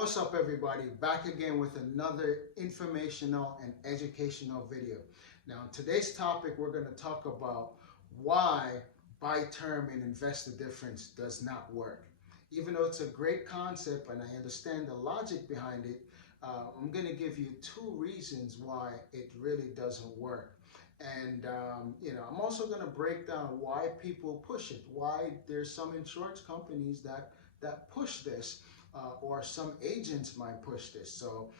What's up, everybody? Back again with another informational and educational video. Now, today's topic, we're going to talk about why buy term and invest the difference does not work. Even though it's a great concept and I understand the logic behind it, I'm going to give you two reasons why it really doesn't work. And, I'm also going to break down why people push it, why there's some insurance companies that push this. Or some agents might push this. So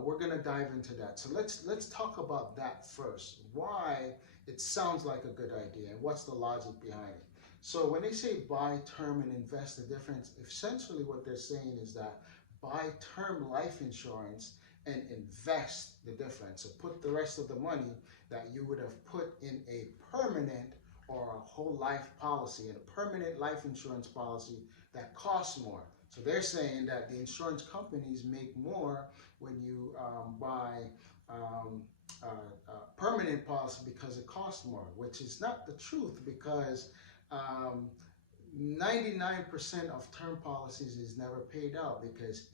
we're going to dive into that. So let's talk about that first. Why it sounds like a good idea and what's the logic behind it. So when they say buy term and invest the difference, essentially what they're saying is that buy term life insurance and invest the difference. So put the rest of the money that you would have put in a permanent or a whole life policy, and a permanent life insurance policy that costs more. So they're saying that the insurance companies make more when you buy a permanent policy because it costs more, which is not the truth, because 99% of term policies is never paid out because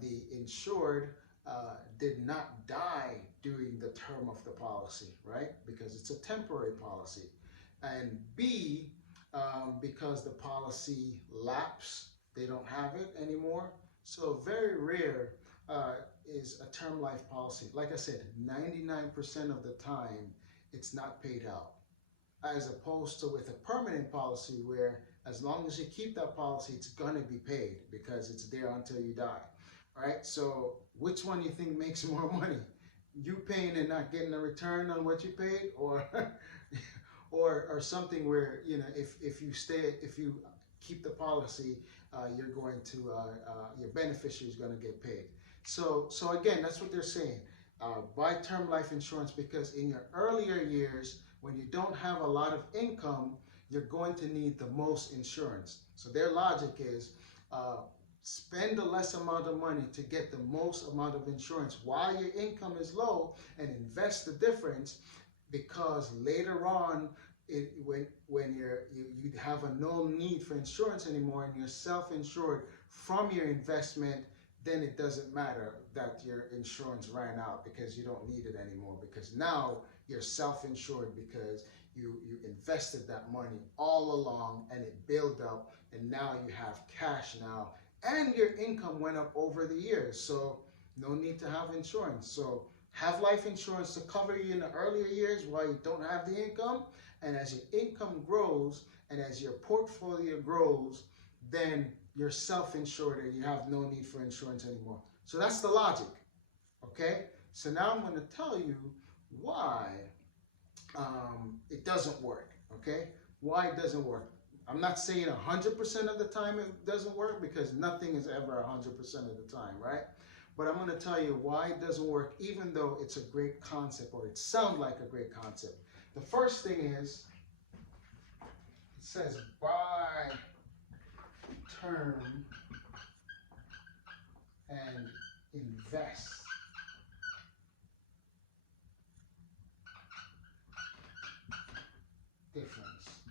the insured did not die during the term of the policy, right? Because it's a temporary policy. And B, because the policy lapsed, they don't have it anymore. So very rare is a term life policy. Like I said, 99% of the time, it's not paid out. As opposed to with a permanent policy where as long as you keep that policy, it's gonna be paid because it's there until you die. All right, so which one do you think makes more money? You paying and not getting a return on what you paid, or or something where, if you keep the policy, you're going to your beneficiary is going to get paid. So again, that's what they're saying. Buy term life insurance because in your earlier years, when you don't have a lot of income, you're going to need the most insurance. So their logic is spend the less amount of money to get the most amount of insurance while your income is low, and invest the difference, because later on, when you have no need for insurance anymore and you're self-insured from your investment, then it doesn't matter that your insurance ran out because you don't need it anymore, because now you're self-insured because you invested that money all along and it built up, and now you have cash now, and your income went up over the years, so no need to have insurance. So have life insurance to cover you in the earlier years while you don't have the income, and as your income grows and as your portfolio grows, then you're self-insured and you have no need for insurance anymore. So that's the logic, okay? So now I'm going to tell you why it doesn't work, okay? Why it doesn't work. I'm not saying 100% of the time it doesn't work, because nothing is ever 100% of the time, right? But I'm going to tell you why it doesn't work, even though it's a great concept, or it sounds like a great concept. The first thing is, it says buy term and invest difference.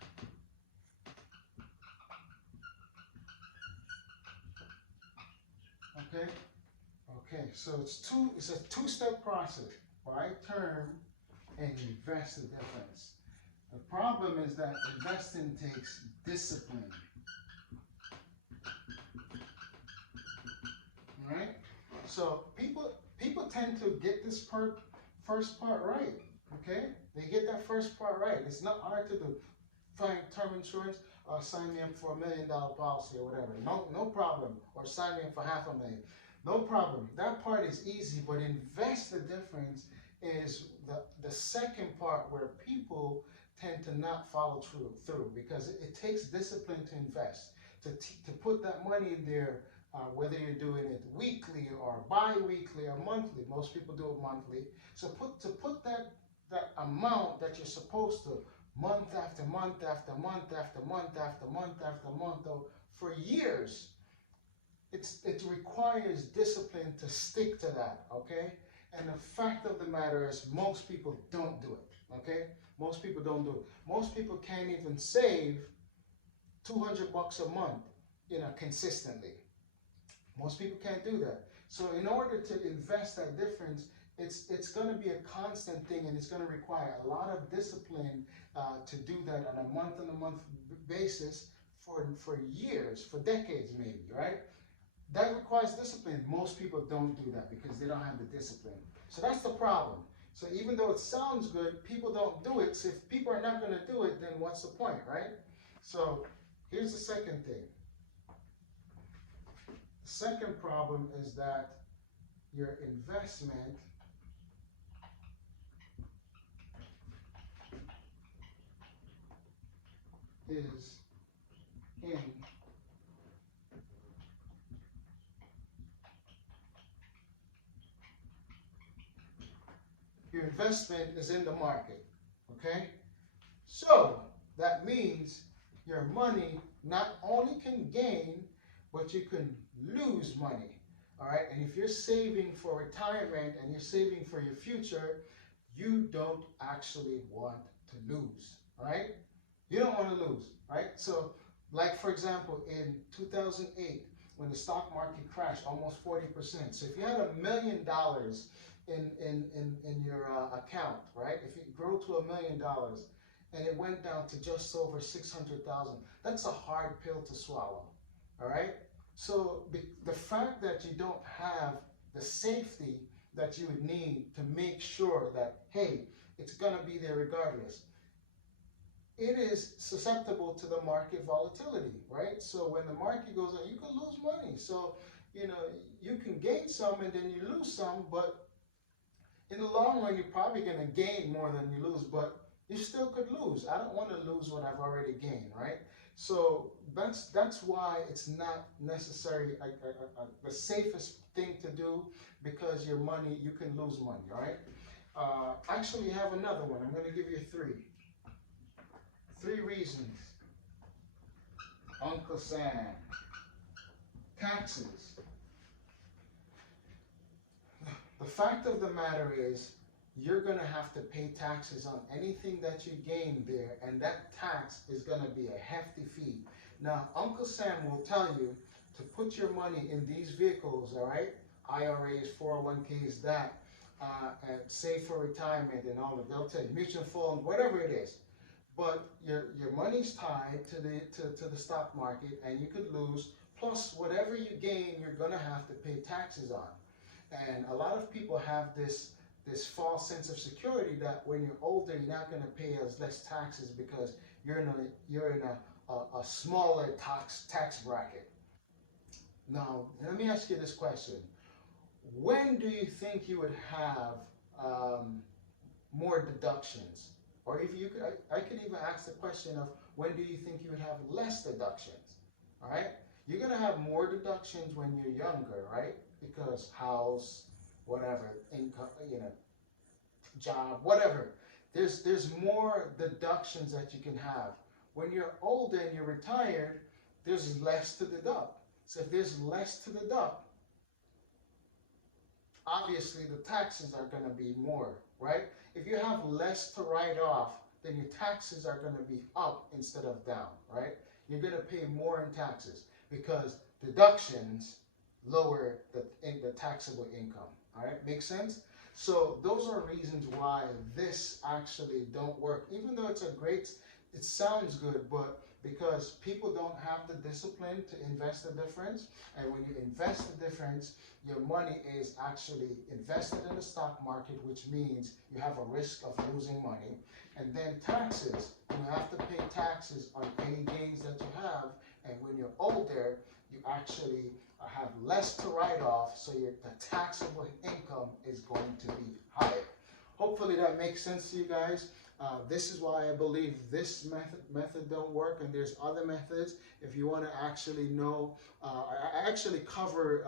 Okay? Okay, so it's a two-step process. Buy term and invest the difference. The problem is that investing takes discipline. All right? So people tend to get this first part right. Okay? They get that first part right. It's not hard to do. Find term insurance, sign me up for $1 million policy or whatever. No problem. Or sign me up for $500,000. No problem. That part is easy, but invest the difference is the second part, where people tend to not follow through because it takes discipline to invest, to put that money in there, whether you're doing it weekly or bi-weekly or monthly. Most people do it monthly. So to put that amount that you're supposed to, month after month after month after month after month after month, for years, it requires discipline to stick to that, okay? And the fact of the matter is, most people don't do it, okay? Most people don't do it. Most people can't even save $200 a month, consistently. Most people can't do that. So in order to invest that difference, it's going to be a constant thing, and it's going to require a lot of discipline to do that on a month basis for years, for decades maybe, right? That requires discipline. Most people don't do that because they don't have the discipline. So that's the problem. So even though it sounds good, people don't do it. So if people are not going to do it, then what's the point, right? So here's the second thing. The second problem is that your investment is in your investment is in the market, okay? So that means your money not only can gain, but you can lose money, all right? And if you're saving for retirement and you're saving for your future, you don't actually want to lose, all right? You don't want to lose, right? So, like for example, in 2008, when the stock market crashed almost 40%. So if you had $1 million in your account, right? If it grew to $1 million and it went down to just over 600,000, that's a hard pill to swallow, all right? So the fact that you don't have the safety that you would need to make sure that, hey, it's gonna be there regardless, it is susceptible to the market volatility, right? So when the market goes up, you can lose money. So, you know, you can gain some and then you lose some, but in the long run, you're probably going to gain more than you lose, but you still could lose. I don't want to lose what I've already gained, right? So that's why it's not necessarily the safest thing to do, because your money, you can lose money, all right? Actually, you have another one. I'm going to give you three. 3 reasons. Uncle Sam. Taxes. The fact of the matter is, you're going to have to pay taxes on anything that you gain there, and that tax is going to be a hefty fee. Now, Uncle Sam will tell you to put your money in these vehicles, all right? IRAs, 401ks, that, and save for retirement and all of that. They'll tell you, mutual fund, whatever it is. But your money's tied to the stock market, and you could lose. Plus, whatever you gain, you're going to have to pay taxes on. And a lot of people have this false sense of security that when you're older, you're not going to pay as less taxes because you're in a smaller tax bracket. Now, let me ask you this question: when do you think you would have more deductions? Or if you could, I could even ask the question of when do you think you would have less deductions? All right, you're going to have more deductions when you're younger, right? Because house, whatever, income, you know, job, whatever. There's more deductions that you can have. When you're older and you're retired, there's less to deduct. So if there's less to deduct, obviously the taxes are going to be more, right? If you have less to write off, then your taxes are going to be up instead of down, right? You're going to pay more in taxes because deductions lower the taxable income. All right, makes sense? So those are reasons why this actually don't work. Even though it's it sounds good, but because people don't have the discipline to invest the difference, and when you invest the difference, your money is actually invested in the stock market, which means you have a risk of losing money. And then taxes, you have to pay taxes on any gains that you have, and when you're older, you actually have less to write off, so the taxable income is going to be higher. Hopefully that makes sense to you guys. This is why I believe this method don't work, and there's other methods. If you want to actually know, I actually cover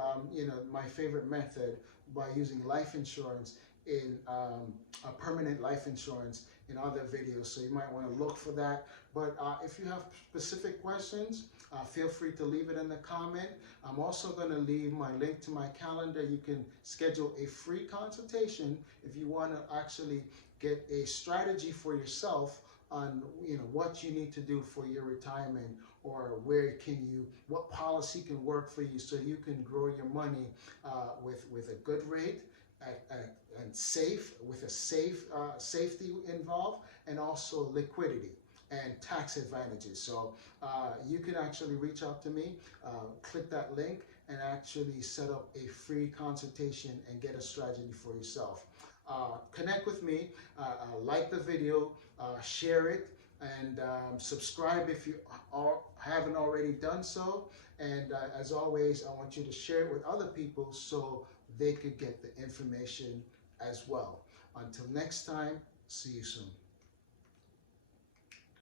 my favorite method by using life insurance in a permanent life insurance in other videos, so you might want to look for that. But if you have specific questions, feel free to leave it in the comment. I'm also going to leave my link to my calendar. You can schedule a free consultation if you want to actually get a strategy for yourself on what you need to do for your retirement, or what policy can work for you so you can grow your money with a good rate and safe, with a safety involved, and also liquidity and tax advantages. So you can actually reach out to me, click that link, and actually set up a free consultation and get a strategy for yourself. Connect with me, like the video, share it, and subscribe if you haven't already done so. And as always, I want you to share it with other people so they could get the information as well. Until next time, see you soon.